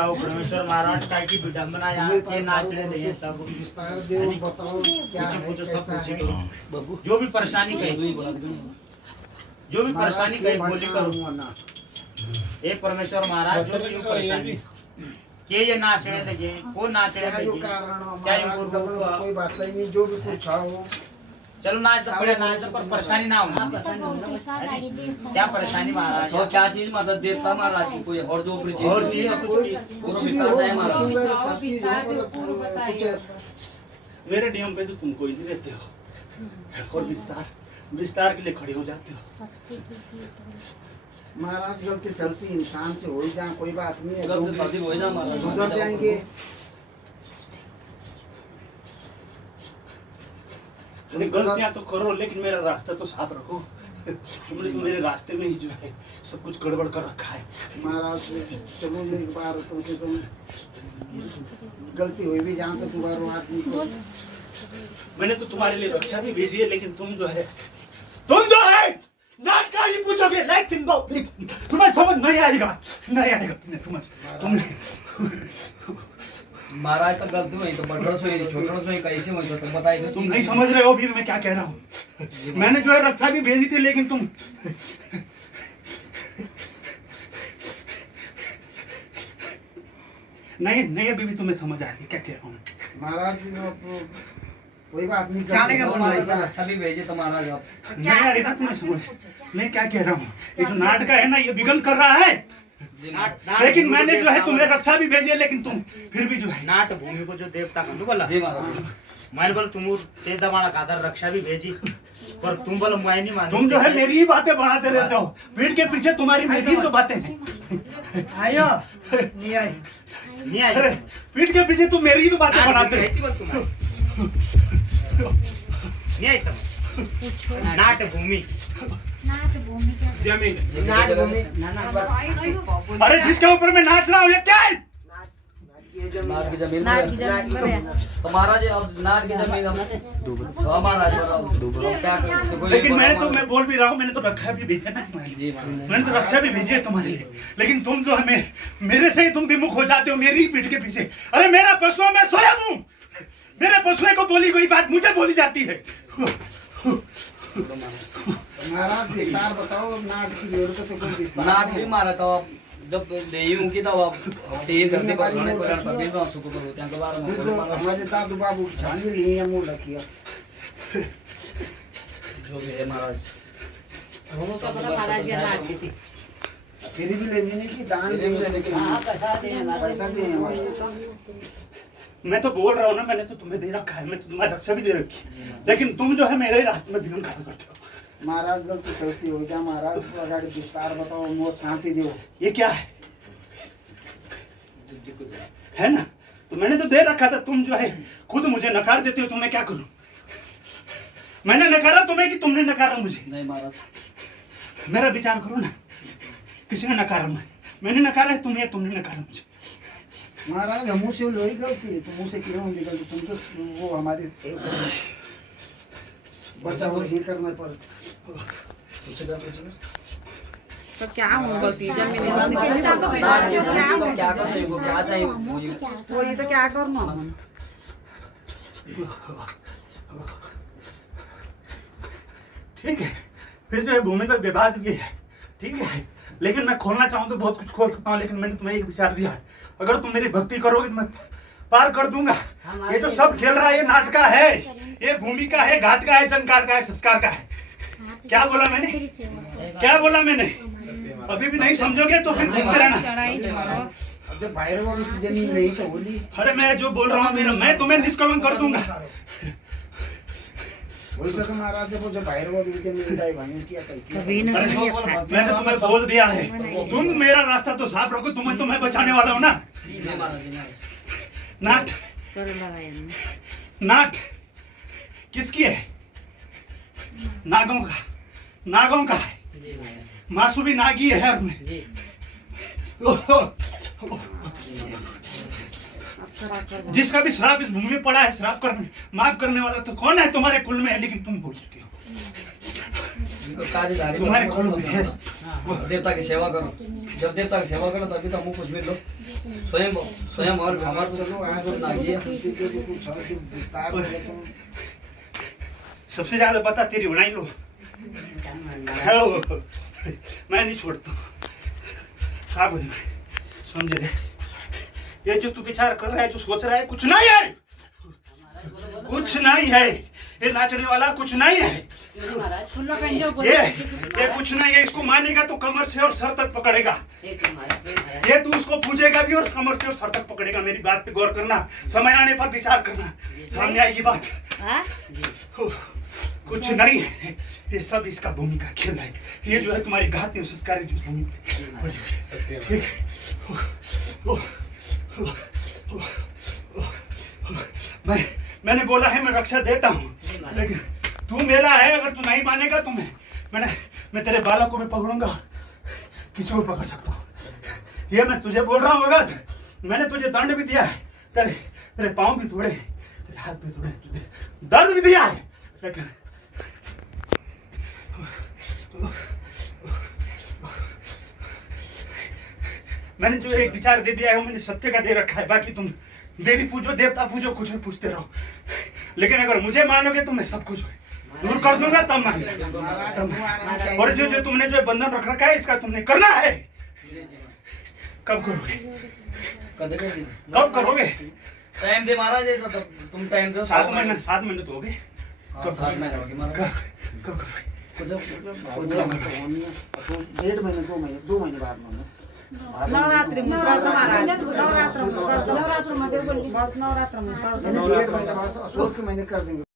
आओ परमेश्वर महाराज का की विडंबना यहाँ के नाचने नहीं सब विस्तार देव बताओ क्या है पूछो कैसा सब है पूछो जो भी परेशानी कही बोली करो ना ये परमेश्वर महाराज जो भी परेशानी के ये नाचने लगे को नाचने क्या जो लगे कारण क्या महाराज ये गवर्नमेंट कोई बात नहीं जो भी कुछ हो चलो नाच तो पड़े नाच पर परेशानी ना हो क्या परेशानी महाराज और क्या चीज मदद देता महाराज की कोई और जो ऊपरी और चीज चीज पूरा कुछ भी विस्तार हो है महाराज सब चीज हो कुछ मेरे नियम पे तो तुम कोई नहीं रहते हो और विस्तार के लिए खड़े हो जाते हो। महाराज गलती सलती इंसान से हो ही जाए कोई बात नहीं है गलती सलती हो ही ना महाराज सुधर जाएंगे अरे गलतियां तो करो लेकिन मेरा रास्ता तो साफ रखो। तुमने तो मेरे रास्ते में ही जो है सब कुछ गड़बड़ कर रखा है। महाराज चलो एक बार कम से कम गलती हुई भी जाए तो दोबारा आदमी को मैंने तो तुम्हारे लिए रक्षा भी भेजी है लेकिन तुम जो है नाटका ही पूछोगे लेकिन तुम्हें समझ नहीं आएगा तुम्हें महाराज तो गलती हुई तो बड़ा सोई छोटा सोई कैसे हुई तो तुम बताइए तुम नहीं समझ रहे हो अभी मैं क्या कह रहा हूँ। मैंने जो है रक्षा भी भेजी थी लेकिन तुम नहीं अभी भी तुम्हें समझ आ रही क्या कह रहा हूँ। महाराज कोई बात नहीं क्या लेगा बोल अच्छा भी भेजे तो महाराज आप नहीं आ रही ना तुम्हें समझ। मैं क्या कह रहा हूँ ये जो नाटक है ना ये विघन कर रहा है लेकिन मैंने जो है तुम्हें रक्षा भी भेजी है लेकिन तुम फिर भी जो है नाट भूमि को जो देवता का बोला जी महाराज मैंने बोला तुम ते दबाना खातर रक्षा भी भेजी पर तुम बोलो मैं नहीं मानी तुम जो है मेरी ही बातें बढ़ाते रहते हो पीठ के पीछे तुम्हारी मेरी तो बातें हैं। आयो नहीं आई नहीं आई अरे पीठ के पीछे तुम मेरी ही तो बातें बढ़ाते हो। नहीं आई समझ नाट भूमि जमीन नाट भूमि अरे जिसके ऊपर मैं नाच रहा हूँ ये क्या है। नाट की जमीन तो महाराज अब नाट की जमीन अब महाराज क्या करें लेकिन मैं बोल भी रहा हूँ मैंने तो रक्षा भी भेजा ना तुम्हारे लिए। मैंने तो रक्षा भी भेजी है तुम्हारे लिए लेकिन तुम जो है मेरे से ही तुम विमुख हो जाते हो मेरी ही पीठ के पीछे। अरे मेरा पशुओं में सोया हूँ मेरे पशुओं को बोली कोई बात मुझे बोली जाती है। महाराज विस्तार बताओ नाट की जरूरत तो कोई विस्तार नाट भी मारा तो अब जब देवी उनकी तो अब तीन धरती पर रहने को रहता फिर तो सुख को होते हैं दोबारा में हमारे दादू बाबू छानी ली है मुंह रखिया जो भी है महाराज फिर भी लेनी नहीं कि दान पैसा दें मैं तो बोल रहा हूँ ना मैंने तो तुम्हें दे रखा है मैं तो तुम्हारी रक्षा भी दे रखी है लेकिन तुम जो है मेरे रास्ते में विघ्न खड़ा करते हो। महाराज गलती सलती हो जा महाराज अगाड़ी विस्तार बताओ मोर शांति दो ये क्या है ना तो मैंने तो दे रखा था तुम जो है खुद मुझे नकार देते हो तो मैं क्या करूं। मैंने नकारा तुम्हें कि तुमने नकारा मुझे। नहीं महाराज मेरा विचार करो ना किसी ने नकारा मैंने नकारा है तुमने नकारा मुझे। महाराज हमू से लोही गलती है तो मुँह से क्यों होगी गलती तुम तो वो हमारी बच्चा वो ही करना पड़े तो क्या हो गलती जमीन क्या करते हो क्या चाहिए वो ये तो क्या करना ठीक है फिर जो है भूमि पर विवाद भी है ठीक है लेकिन मैं खोलना चाहूँ तो बहुत कुछ खोल सकता हूँ लेकिन मैंने तुम्हें एक विचार दिया है अगर तुम मेरी भक्ति करोगे तो मैं पार कर दूंगा। ये जो सब खेल रहा है ये नाटका है ये भूमि का है घात का है जनकार का है संस्कार का है। क्या बोला मैंने अभी भी नहीं समझोगे तो फिर घूमते रहना। जब बाहर वालों से जमीन नहीं तो होली अरे मैं जो बोल रहा हूँ मैं तुम्हें निष्कलंक कर दूंगा। वैसे तो महाराज जब जो बाहर वाली जमीन दाई भाइयों किया मैंने तुम्हें बोल दिया है तुम मेरा रास्ता तो साफ रखो तुम्हें तो मैं बचाने वाला हूँ ना। नाट किसकी है नागों का है मासू भी नागी है जिसका भी श्राप इस भूमि में पड़ा है श्राप करने माफ करने वाला तो कौन है तुम्हारे कुल में है लेकिन तुम भूल चुके हो तुम्हारे कुल में है देवता की सेवा करो। जब देवता की सेवा करो तभी तो हमको कुछ मिल लो। स्वयं स्वयं और हमारे चलो आज को नागिए। संस्कृति के भी कुछ है, तुम विस्तार में लेकिन सबसे ज्यादा बता तेरी बनाई लो। मैं नहीं छोड़ता। क्या बोली समझ रहे? ये जो तू विचार कर रहा है, जो सोच रहा है, कुछ नहीं है, कुछ नहीं है। ये नाचने वाला कुछ नहीं है। ये कुछ नहीं है। इसको मानेगा तो कमर से और सर तक पकड़ेगा। ये तू उसको पूजेगा भी और कमर से और सर तक पकड़ेगा। मेरी बात पे गौर करना, समय आने पर विचार करना, सामने आएगी बात। कुछ नहीं है, ये सब इसका भूमिका खेल है। ये जो है तुम्हारी घाती संस्कारी भूमिका। ठीक है। मैंने बोला है मैं रक्षा देता हूँ, लेकिन तू मेरा है। अगर तू नहीं मानेगा तो मैं तेरे बालों को भी पकड़ूंगा, किसी को पकड़ सकता हूँ। ये मैं तुझे बोल रहा हूँ भगत। मैंने तुझे दंड भी दिया है, तेरे पाँव भी तोड़े, तेरे हाथ भी तोड़े, तुझे दर्द भी दिया है, लेकिन मैंने जो एक विचार दे दिया है वो मैंने सत्य का दे रखा है। बाकी तुम देवी पूजो, देवता पूजो, कुछ भी पूछते रहो, लेकिन अगर मुझे मानोगे तो मैं सब कुछ दूर कर दूंगा तब मान। और जो तुमने जो बंधन रख रखा है इसका तुमने करना है। कब करोगे? कब करोगे? टाइम दे महाराज। तुम टाइम दो। 7 महीने 7 महीने तो हो गए। कब 7 महीने हो गए महाराज? कब करोगे? 1.5 महीने 2 महीने बाद में नवरात्रि में कर दो महाराज। नवरात्र में कर दो। बस नवरात्र में कर दो। 1.5 महीने बाद सोच के मैंने कर देंगे।